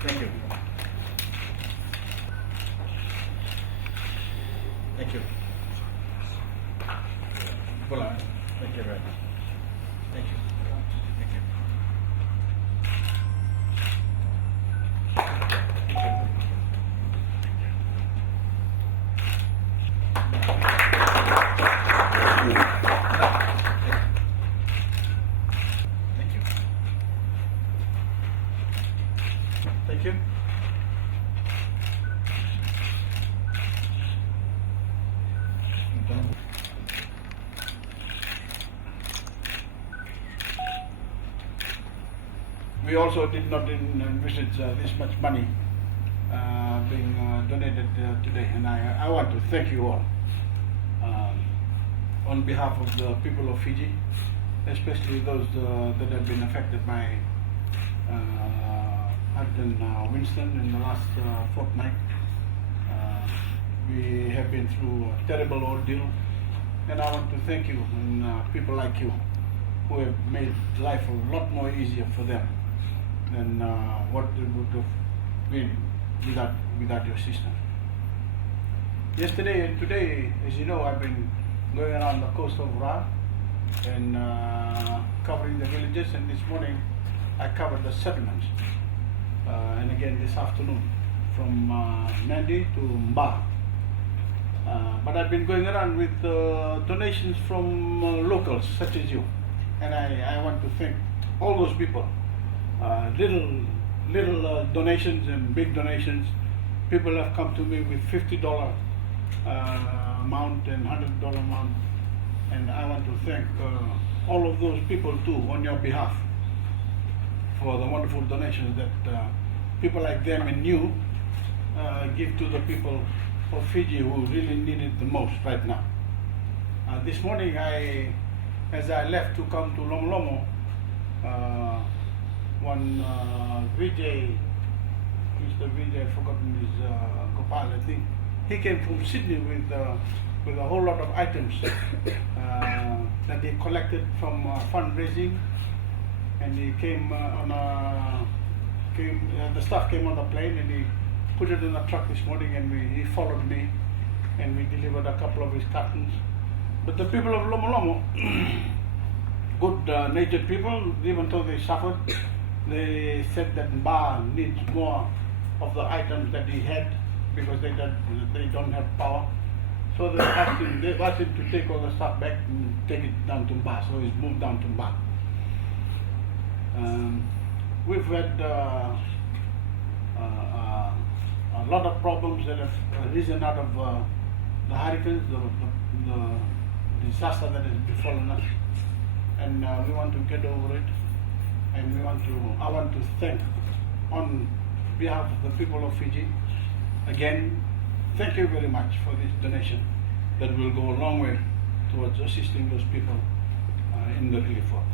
Thank you. Thank you. Bola. Thank you very much. Thank you. Thank you. Thank you. Thank you. We also did not envisage this much money being donated today, and I want to thank you all on behalf of the people of Fiji, especially those that have been affected by Hurricane Winston in the last fortnight. We have been through a terrible ordeal, and I want to thank you and people like you who have made life a lot more easier for them than what it would have been without your system. Yesterday and today, as you know, I've been going around the coast of Ra and covering the villages, and this morning I covered the settlements, and again this afternoon from Nadi to Mba. But I've been going around with donations from locals such as you, and I want to thank all those people. Little donations and big donations. People have come to me with $50 amount and $100 amount, and I want to thank all of those people too on your behalf for the wonderful donations that people like them and you give to the people of Fiji who really need it the most right now. This morning, as I left to come to Lomo Lomo, one Vijay, Mr. Vijay, I've forgotten his Gopal, I think, he came from Sydney with a whole lot of items that he collected from fundraising, and he came the stuff came on the plane, and he put it in a truck this morning, and he followed me, and we delivered a couple of his cartons. But the people of Lomo Lomo, good natured people, even though they suffered, they said that Mba needs more of the items that he had because they don't have power. So they asked him to take all the stuff back and take it down to Mba. So he's moved down to Mba. We've had a lot of problems that have arisen out of the hurricanes, the disaster that has befallen us, and we want to get over it. And I want to thank, on behalf of the people of Fiji, again, thank you very much for this donation that will go a long way towards assisting those people in the relief work.